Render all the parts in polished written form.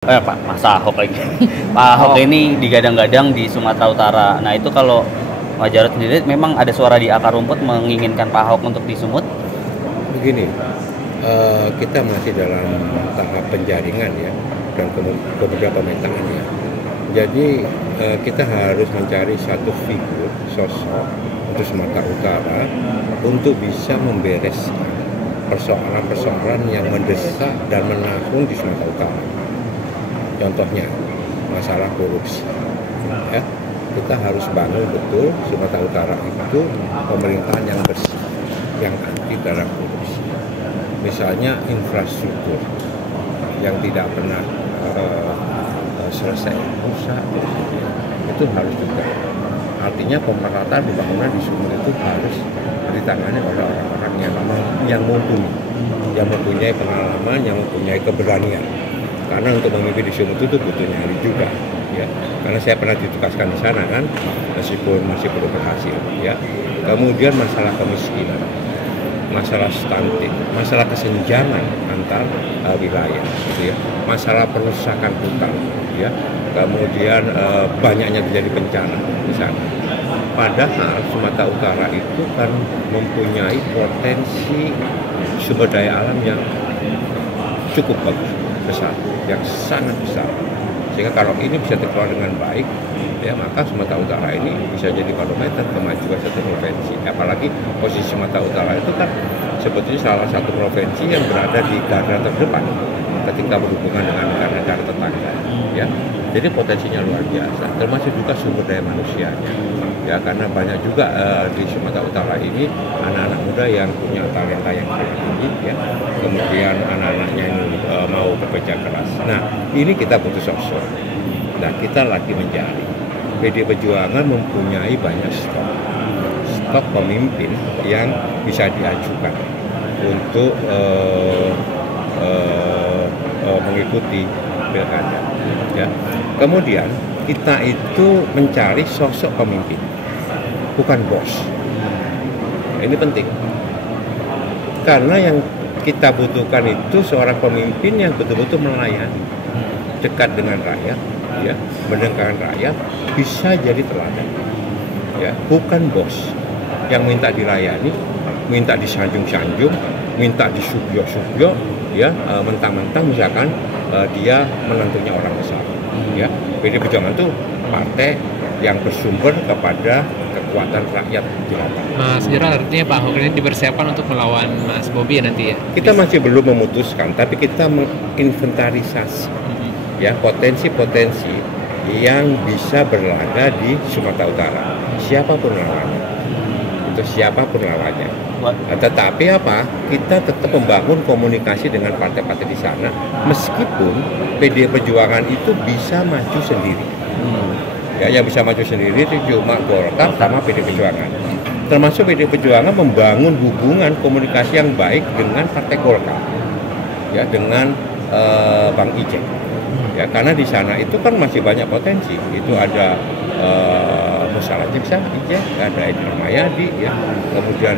Pak, Mas Ahok lagi. Pak Ahok ini digadang-gadang di Sumatera Utara. Nah itu kalau Pak Jarod sendiri memang ada suara di akar rumput menginginkan Pak Ahok untuk di Sumut? Begini, kita masih dalam tahap penjaringan ya, dan kemudian pemetaan ya. Jadi kita harus mencari satu figur, sosok untuk Sumatera Utara untuk bisa membereskan persoalan-persoalan yang mendesak dan menakung di Sumatera Utara. Contohnya masalah korupsi, ya kita harus bangun betul Sumatera Utara itu pemerintahan yang bersih, yang anti terhadap korupsi. Misalnya infrastruktur yang tidak pernah selesai rusak, itu harus juga. Artinya pemerataan pembangunan di Sumut itu harus ditangani oleh orang-orang yang mempunyai pengalaman, yang mempunyai keberanian. Karena untuk memimpin di Sumut itu butuh nyali juga, ya. Karena saya pernah ditugaskan di sana kan, meskipun masih belum berhasil, ya. Kemudian masalah kemiskinan, masalah stunting, masalah kesenjangan antar wilayah, gitu ya. Masalah perusakan hutan, ya. Kemudian banyaknya terjadi bencana di sana. Padahal Sumatera Utara itu kan mempunyai potensi sumber daya alam yang cukup bagus, besar, yang sangat besar. Sehingga kalau ini bisa dikelola dengan baik, ya maka Sumatera Utara ini bisa jadi barometer kemajuan satu provinsi. Apalagi posisi Sumatera Utara itu kan sebetulnya salah satu provinsi yang berada di garda terdepan ketika berhubungan dengan negara-negara tetangga, ya. Jadi potensinya luar biasa, termasuk juga sumber daya manusianya, ya, karena banyak juga di Sumatera Utara ini anak-anak muda yang punya talenta yang tinggi, ya. Kemudian anak-anaknya ini mau bekerja keras. Nah, ini kita butuh sosok. Nah, kita lagi mencari. PD Perjuangan mempunyai banyak stok pemimpin yang bisa diajukan untuk mengikuti pilkada, ya. Kemudian kita itu mencari sosok pemimpin, bukan bos. Ini penting, karena yang kita butuhkan itu seorang pemimpin yang betul-betul melayani, dekat dengan rakyat, ya, mendengarkan rakyat, bisa jadi teladan, ya, bukan bos yang minta dilayani, minta disanjung-sanjung, minta disubyo-subyo, ya, mentang-mentang misalkan dia menantunya orang besar, ya. PD Perjuangan itu partai yang bersumber kepada kekuatan rakyat di lapangan. Mas Jarod, artinya Pak Ahok ini dipersiapkan untuk melawan Mas Bobi ya nanti ya? Kita masih belum memutuskan, tapi kita menginventarisasi, ya, potensi-potensi yang bisa berlaga di Sumatera Utara. Siapapun lawannya, itu siapapun lawannya. Tetapi apa? Kita tetap membangun komunikasi dengan partai-partai di sana, meskipun PD Perjuangan itu bisa maju sendiri. Ya, yang bisa maju sendiri itu cuma Golkar sama PD Perjuangan. Termasuk PD Perjuangan membangun hubungan komunikasi yang baik dengan Partai Golkar, ya, dengan Bang Ijek, ya, karena di sana itu kan masih banyak potensi. Itu ada Musara Jeksa, Ijek, ada Edi Rahmayadi, ya, kemudian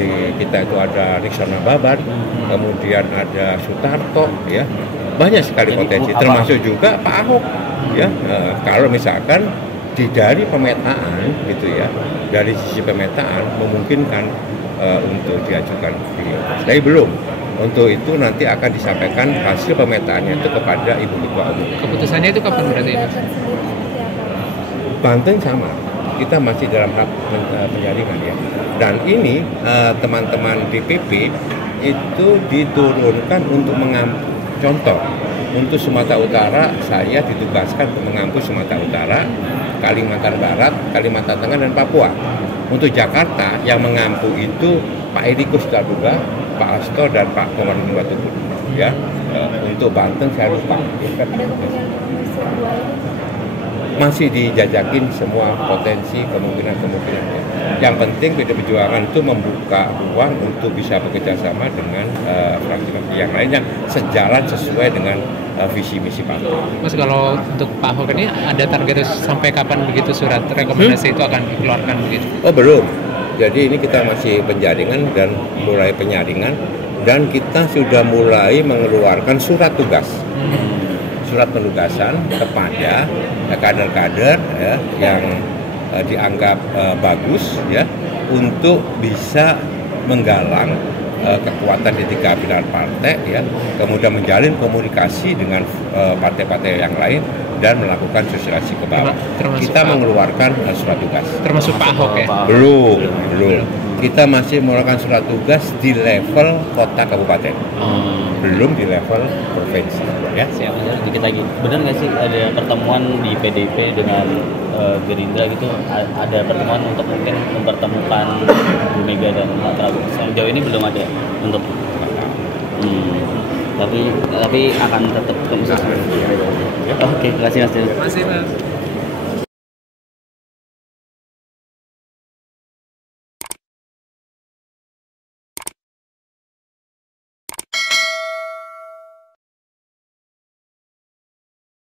di kita itu ada Riksona Babar, kemudian ada Sutarto, ya, banyak sekali potensi. Termasuk juga Pak Ahok, ya, kalau misalkan dari pemetaan, gitu ya, dari sisi pemetaan memungkinkan untuk diajukan beliau. Tapi belum. Untuk itu nanti akan disampaikan hasil pemetaannya itu kepada Ibu Ketua Umum. Keputusannya itu kapan berarti, Mas? Banten sama, kita masih dalam tahap penjaringan, ya. Dan ini teman-teman DPP itu diturunkan untuk mengambil contoh. Untuk Sumatera Utara, saya ditugaskan untuk mengampu Sumatera Utara, Kalimantan Barat, Kalimantan Tengah, dan Papua. Untuk Jakarta yang mengampu itu Pak Eriko Sudarduga, Pak Asto, dan Pak Komarudin Watubun, ya. Untuk Banten saya lupa. Masih dijajakin semua potensi kemungkinan. Yang penting PD Perjuangan itu membuka ruang untuk bisa bekerja sama dengan fraksi-fraksi yang lain yang sejalan sesuai dengan visi misi partai. Mas, kalau untuk Pak Ahok ini ada target sampai kapan begitu surat rekomendasi itu akan dikeluarkan begitu? Oh, belum. Jadi ini kita masih penjaringan dan mulai penyaringan, dan kita sudah mulai mengeluarkan surat tugas. surat penugasan kepada kader-kader ya, yang dianggap bagus ya untuk bisa menggalang kekuatan di tiga pilar partai ya, kemudian menjalin komunikasi dengan partai-partai yang lain dan melakukan sosialisasi ke bawah. Kita mengeluarkan surat tugas. Termasuk Pak Ahok ya? Belum. Kita masih mengeluarkan surat tugas di level kota kabupaten, belum di level provinsi. Ya. Siap. Dikit lagi. Benar nggak sih ada pertemuan di PDIP dengan Gerindra gitu? Ada pertemuan untuk mungkin mempertemukan Bu Mega dan Pak Prabowo. Sejauh ini belum ada untuk. Tapi akan tetap. Oke, terima kasih Mas. Masih Mas.